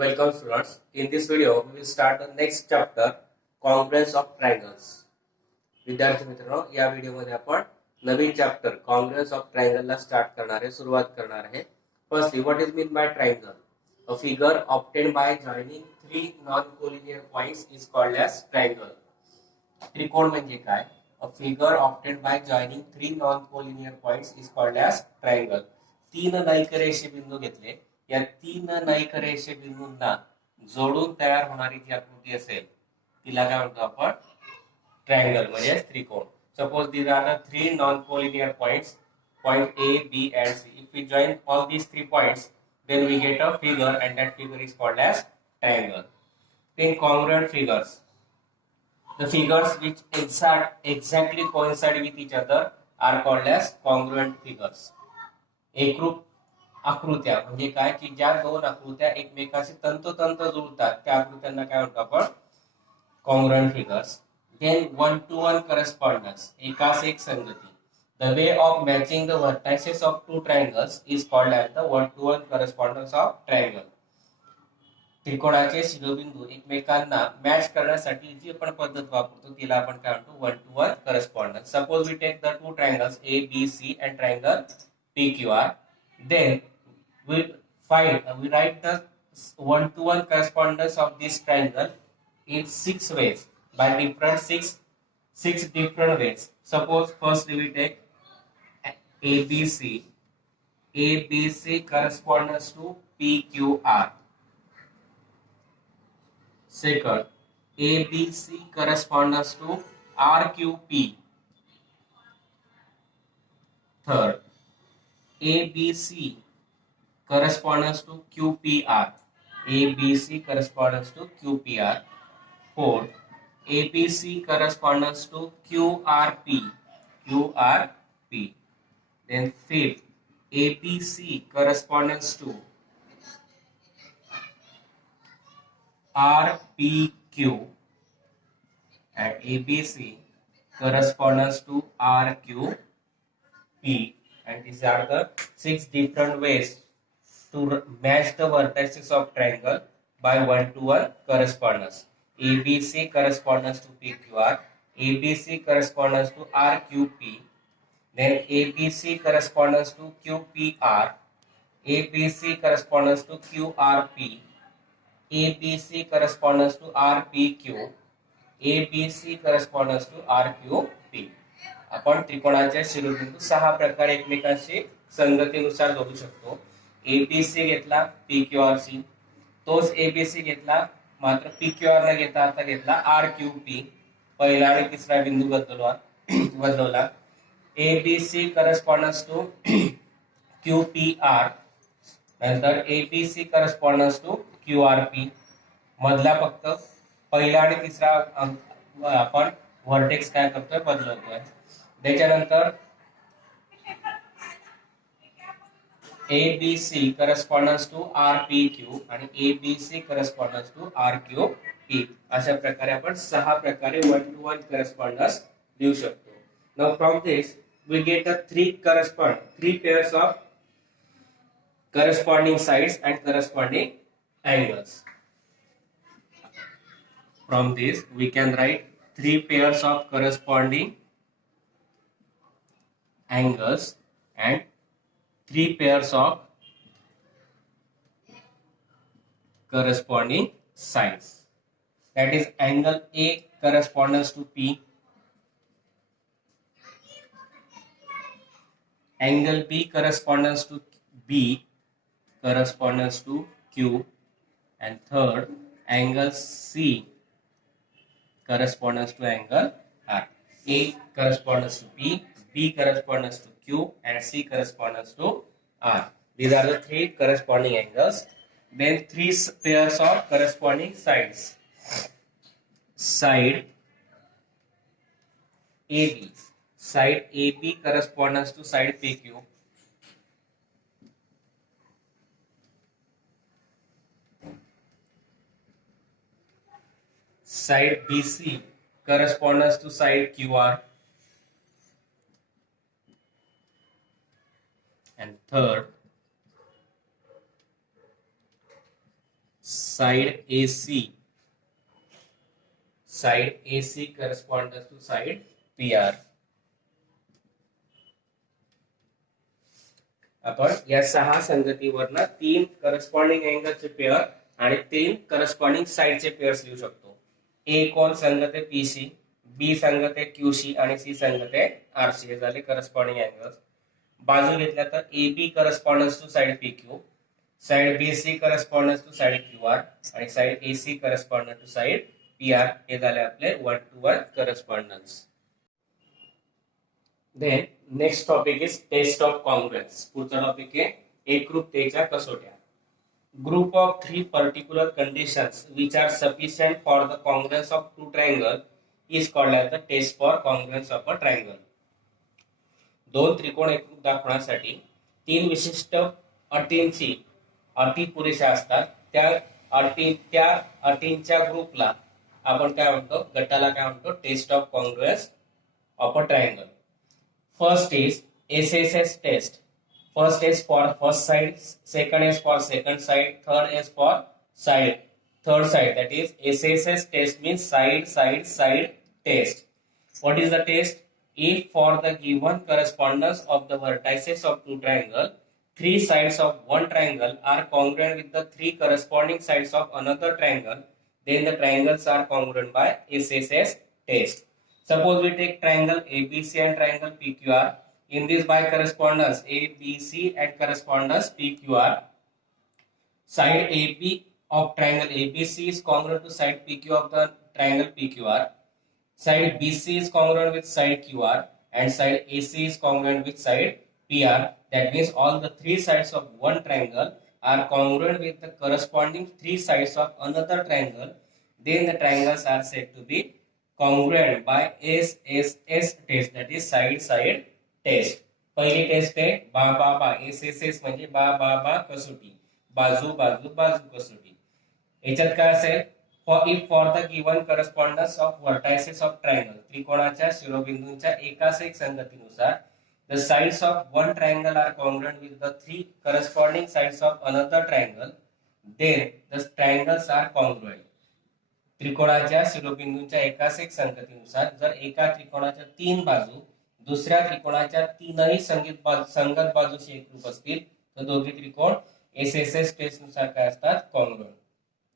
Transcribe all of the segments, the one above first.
Welcome students. In this video, we will start the next chapter, congruence of triangles. विद्यार्थी मित्रांनो, या video मध्ये आपण नवीन चॅप्टर कॉन्ग्रुएंस ऑफ ट्रायंगल ला स्टार्ट करणार आहे, सुरुवात करणार आहे. Firstly, what is mean by triangle? A figure obtained by joining three non collinear points is called as triangle. त्रिकोण म्हणजे काय? A figure obtained by joining three non collinear points is called as triangle. तीन नैक रेषेबिंदू घेतले, या तीन NAAC रेषेबिंदूंना जोडून तयार होणारी जी आकृती असेल तिला काय म्हणतो आपण? ट्रायंगल म्हणजे त्रिकोण. Suppose these are the three non-collinear points, point A, B, and C. If we join all these 3 points, then we get a figure, and that figure is called as triangle. Then congruent figures. The figures which exactly coincide with each other are called as congruent figures. एकरूप आकृत्या म्हणजे काय की ज्या दोन आकृत्या एकमेकाशी तंतोतंत जुळतात त्या आकृत्यांना काय म्हणतो आपण? Congruent figures. Then one-to-one correspondence, एकास एक संगती. The way of matching the vertices of two triangles is called as the one-to-one correspondence of triangle. त्रिकोणाचे शिरोबिंदू एकमेकांना मॅच करण्यासाठी जी आपण पद्धत वापरतो तिला आपण काय म्हणतो? one-to-one correspondence. Suppose we take the two triangles A, B, C and triangle PQR. Then we write the one-to-one correspondence of this triangle in 6 ways, by different six different ways. Suppose first we take ABC. ABC corresponds to PQR. Second, ABC corresponds to RQP. Third, ABC corresponds to QPR. ABC corresponds to QPR. Fourth, ABC corresponds to QRP. QRP. Then fifth, ABC corresponds to RPQ, and ABC corresponds to RQP. And these are the 6 different ways to match the vertices of triangle by one-to-one correspondence. ABC corresponds to PQR, ABC corresponds to RQP, then ABC corresponds to QPR, ABC corresponds to QRP, ABC corresponds to RPQ, ABC corresponds to RQP. आपण त्रिकोणाच्या शिरोबिंदू 6 प्रकारे एकमेकांशी संगतीनुसार जोडू शकतो. ABC घेतला PQRC, तोच ABC घेतला, मात्र PQR न घेता आता घेतला RQP. पहिला आणि तिसरा बिंदू बदलवला. ABC corresponds to QPR, नंतर ABC corresponds to QRP. मधला फक्त पहिला आणि तिसरा आपण व्हर्टेक्स काय करतोय? बदलवतोय. त्याच्यानंतर ABC corresponds to RPQ आणि ABC corresponds to RQP. अशा प्रकारे आपण 6 प्रकारे one-to-one correspondence देऊ शकतो. Now from this we get a three pairs of corresponding sides and corresponding angles. From this we can write 3 pairs of corresponding angles and 3 pairs of corresponding sides. That is, angle A corresponds to P, angle B corresponds to B, corresponds to Q, and third, angle C corresponds to angle R. A corresponds to P, B corresponds to Q, and C corresponds to R. These are the 3 corresponding angles. Then 3 pairs of corresponding sides. Side AB. Side AB corresponds to side PQ. Side BC corresponds to side QR. And third, side AC corresponds to side PR. आपण या 6 संगतीवरनं 3 corresponding अँगलचे pair आणि 3 corresponding साइडचे pairs लिहू शकतो. ए कोण संगत आहे PC, B संगत आहे क्यूसी आणि सी संगत आहे आरसी. हे झाले करस्पॉन्डिंग अँगल्स. बाजू घेतल्या तर A B correspondence to side P Q, side B C correspondence to side Q R आणि side A C correspondence to side P R. हे झाले आपले 1-to-1 correspondence. Then next topic is test of congruence. पुढचा topic आहे एकरूपतेच्या कसोट्या. Group of 3 particular conditions which are sufficient for the congruence of two triangle is called as the test for congruence of a triangle. दोन त्रिकोण एकरूप दाखवण्यासाठी 3 विशिष्ट अटी पुरेशा असतात. त्या अटींच्या ग्रुपला आपण काय म्हणतो, गटाला काय म्हणतो, test of congruence of a triangle. First is SSS test. First is for first side, second is for second side, third is for third side. That is SSS test means side test. What is the test? If for the given correspondence of the vertices of two triangle, 3 sides of one triangle are congruent with the 3 corresponding sides of another triangle, then the triangles are congruent by SSS test. Suppose we take triangle ABC and triangle PQR. In this by correspondence ABC and correspondence PQR, side AB of triangle ABC is congruent to side PQ of the triangle PQR. Side BC is congruent with side QR and side AC is congruent with side PR. That means all the 3 sides of one triangle are congruent with the corresponding 3 sides of another triangle. Then the triangles are said to be congruent by SSS test, that is side test. पहिली test आहे बा SSS म्हणजे बा कसोटी, बाजू कसोटी. याच्यात काय असेल, for the given correspondence of vertices of triangle, त्रिकोणाच्या शिरोबिंदूंच्या एकास एक संगतीनुसार the sides of one triangle are congruent with the 3 corresponding sides of another triangle, then the triangles are congruent. त्रिकोणाच्या शिरोबिंदूंच्या एकास एक संगतीनुसार जर एका त्रिकोणाच्या 3 बाजू दुसऱ्या त्रिकोणाच्या 3ही संगत बाजूशी एकरूप असतील तर दोघे त्रिकोण एसएसएस टेस्ट नुसार काय असतात, कॉन्ग्रुएंट.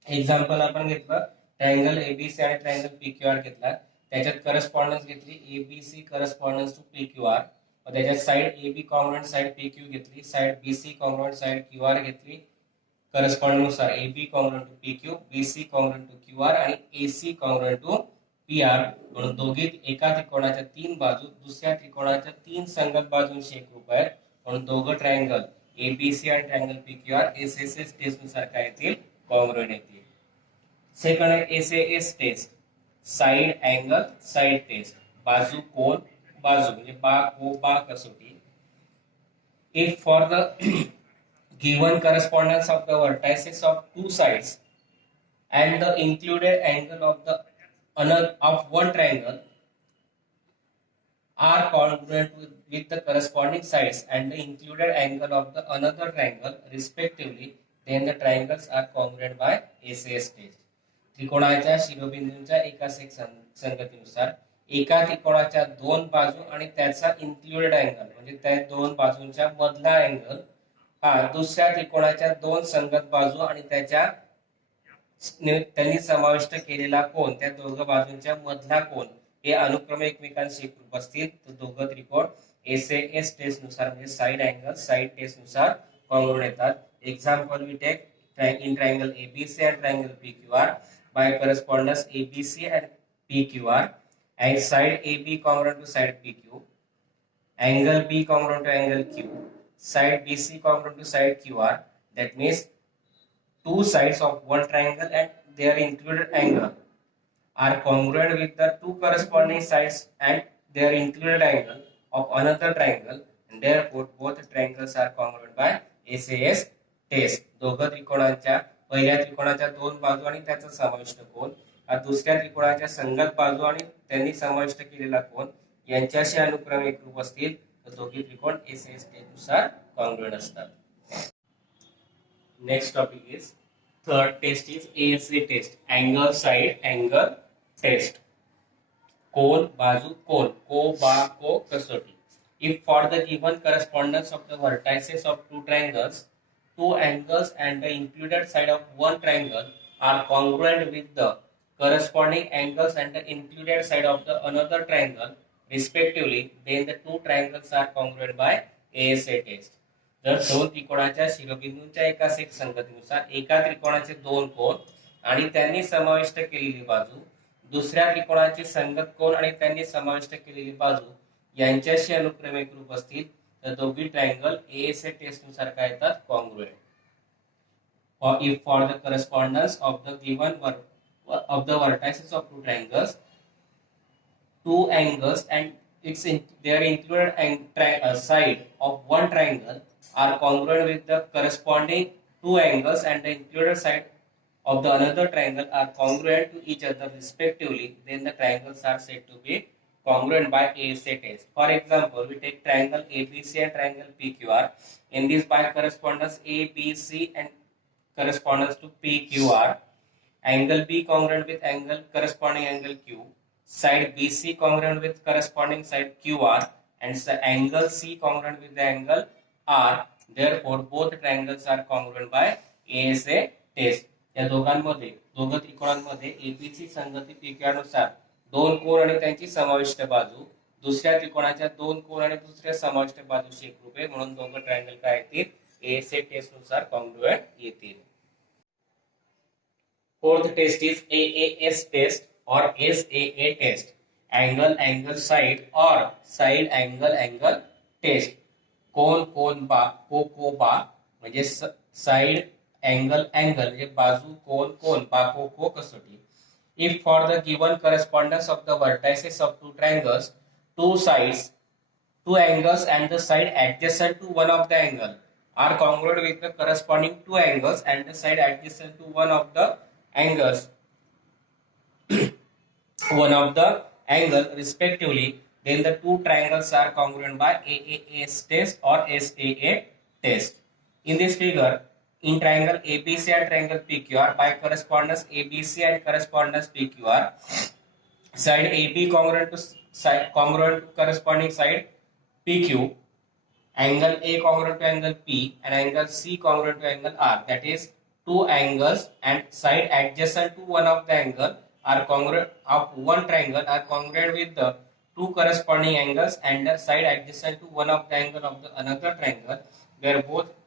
एक्झाम्पल आपण घेतलं ट्रायंगल एबीसी आणि ट्रायंगल पीक्यूआर घेतला. त्याच्यात करस्पॉन्डन्स घेतली एबीसी करस्पॉन्डन्स टू पीक्यूआर, त्याच्यात side AB congruent side PQ घेतली, side BC congruent side QR घेतली. करस्पॉन्डन्स नुसार AB congruent to PQ, BC congruent to QR आणि एसी कॉन्ग्रुएंट टू पीआर. म्हणून दोघे एका त्रिकोणाच्या 3 बाजू दुसऱ्या त्रिकोणाच्या 3 संगत बाजूंशी एकरूप आहेत. म्हणून दोघं ट्रायंगल एबीसी आणि ट्रायंगल पीक्यूआर एसएसएस टेस्ट नुसार काय येतील, कॉन्ग्रुएंट येतील. सेकंड आहे SAS test, side angle side test. बाजू कोण बाजू म्हणजे बा कसोटी. If for the given correspondence of the vertices of 2 sides and the included angle of one triangle are congruent with the corresponding sides and the included angle of the another triangle respectively, then the triangles are congruent by SAS test. त्रिकोणाच्या शिरोबिंदूंच्या एकास एक संगतीनुसार एका त्रिकोणाच्या 2 बाजू आणि त्याचा included angle म्हणजे त्या 2 बाजूंच्या मधला अँगल दुसऱ्या त्रिकोणाच्या 2 संगत बाजू आणि त्यांनी समाविष्ट केलेला कोन, त्या दोघं बाजूंच्या मधला कोन हे अनुक्रमे एकमेकांशी एकरूप असतील तर दोघं त्रिकोण एसएएस टेस्ट नुसार म्हणजे साइड अँगल साइड टेस्ट नुसार कॉन्ग्रुएंट येतात. Example we take in triangle ABC and triangle PQR by correspondence ABC and PQR and side AB congruent to side PQ, angle B congruent to angle Q, side BC congruent to side QR. That means 2 sides of one triangle and their included angle are congruent with the 2 corresponding sides and their included angle of another triangle, and therefore both triangles are congruent by SAS test. दोघं त्रिकोणाच्या पहिल्या त्रिकोणाच्या 2 बाजू आणि त्याचा समाविष्ट कोन दुसऱ्या त्रिकोणाच्या संगत बाजू आणि त्यांनी समाविष्ट केलेला कोन यांच्याशी अनुक्रमे एकरूप असतील तर दोघे त्रिकोण एसएएस टेस्ट नुसार कॉन्ग्रुएंट असतात. Next topic is third test is ASA test, angle side angle test. कोण बाजू कोण को बा को कसोटी. If for the given correspondence of the vertices of two triangles, two angles and the included side of one triangle are congruent with the corresponding angles and the included side of the another triangle respectively, then the two triangles are congruent by ASA test. जर दोन त्रिकोणाच्या शिरोबिंदूंच्या एकाच एक संगतीनुसार एका त्रिकोणाचे दोन कोण आणि त्यांनी समाविष्ट केलेली बाजू दुसऱ्या त्रिकोणाचे संगत कोण आणि त्यांनी समाविष्ट केलेली बाजू यांच्याशी अनुक्रमे एकरूप असतील तर दोघी ट्रायंगल एएसए टेस्ट नुसार काय येतात congruent. If for the correspondence of the given of the vertices of two triangles, two angles and their included side of one triangle are congruent with the corresponding two angles and the included side of the another triangle are congruent to each other respectively, then the triangles are said to be congruent by ASA test. For example, we take triangle ABC and triangle PQR. In this by correspondence ABC and correspondence to PQR, angle B congruent with angle corresponding angle Q, side BC congruent with corresponding side QR, and angle C congruent with the angle R. Therefore, both triangles are congruent by ASA test. या दोघांमध्ये दोघ त्रिकोणांमध्ये ABC संगती PQR नुसार दोन कोण आणि त्यांची समाविष्ट बाजू दुसऱ्या त्रिकोणाच्या दोन कोण आणि दुसऱ्या समाविष्ट बाजूशी एकरूप आहे म्हणून दोघ ट्रायंगल काय येतील एएसए टेस्ट नुसार कॉन्ग्रुएंट येतील. Fourth test is AAS test और SAA test, angle angle side और साइड एंगल एंगल टेस्ट. कोण कोण बा को बा म्हणजे साइड angle angle म्हणजे बाजू कोण कोण बाको को कसोटी. If for the given correspondence of the vertices of two triangles, two sides, two angles and the side adjacent to one of the angle are congruent with the corresponding two angles and the side adjacent to one of the angles one of the angle respectively, then the two triangles are congruent by AAS test or SAA test. In this figure, in triangle ABC and triangle PQR, by correspondence ABC and correspondence PQR, side AB congruent to corresponding side PQ, angle A congruent to angle P, and angle C congruent to angle R. That is, two angles and side adjacent to one of the angle are congruent of one triangle are congruent with the two corresponding angles and the side adjacent to one of the angle of the another triangle.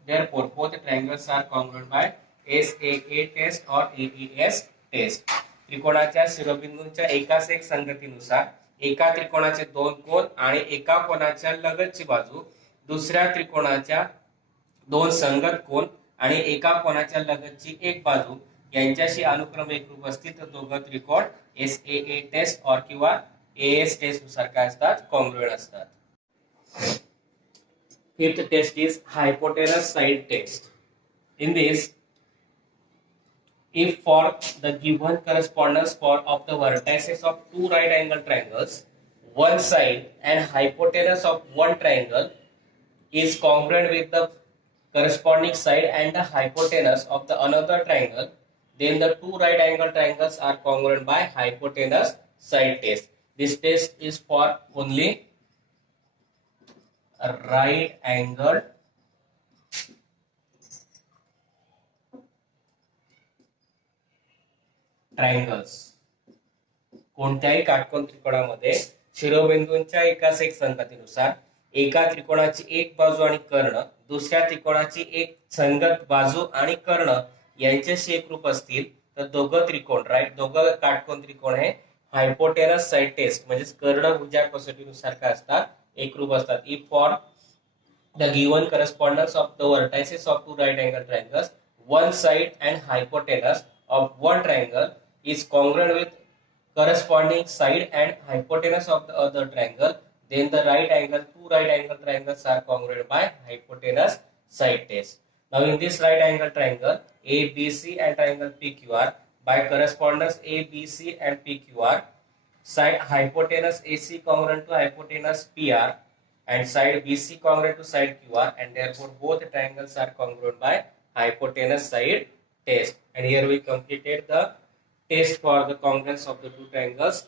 Therefore, both triangles are congruent by SAA test or AES test. त्रिकोणाच्या शिरोबिंदूंच्या एकाच एक संगतीनुसार एका त्रिकोणाचे दोन कोण आणि एका कोणाच्या लगतची बाजू दुसऱ्या त्रिकोणाच्या दोन संगत कोण आणि एका कोणाच्या लगतची एक बाजू यांच्याशी अनुक्रमे एकरूप असतील तर दोघं त्रिकोण SAA टेस्ट और किंवा AES टेस्ट नुसार काय असतात कॉन्ग्रुएंट असतात. Fifth test is hypotenuse side test. In this, if for the given correspondence of the vertices of two right angle triangles, one side and hypotenuse of one triangle is congruent with the corresponding side and the hypotenuse of the another triangle, then the two right angle triangles are congruent by hypotenuse side test. This test is for only right angle triangles. कोणत्याही काटकोन त्रिकोणामध्ये शिरोबिंदूंच्या एकाच एक संगतीनुसार एका त्रिकोणाची एक बाजू आणि कर्ण दुसऱ्या त्रिकोणाची एक संगत बाजू आणि कर्ण यांच्याशी एकरूप असतील तर दोघं त्रिकोण राईट दोघं काटकोन त्रिकोण हे हायपोटेनस साइड टेस्ट म्हणजे कर्णभुजा कसोटीनुसार काय असतात एकरूप असतात. If for the given correspondence of the vertices of two right angle triangles, one side and hypotenuse of one triangle is congruent with corresponding side and hypotenuse of the other triangle, then the two right angle triangles are congruent by hypotenuse side test. Now in this right angle triangle ABC and triangle PQR, by correspondence ABC and PQR, side hypotenuse AC congruent to hypotenuse PR and side BC congruent to side QR, and therefore both triangles are congruent by hypotenuse side test. And here we completed the test for the congruence of the two triangles.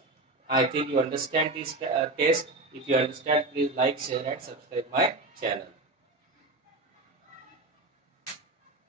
I think you understand this test. If you understand, please like, share and subscribe my channel.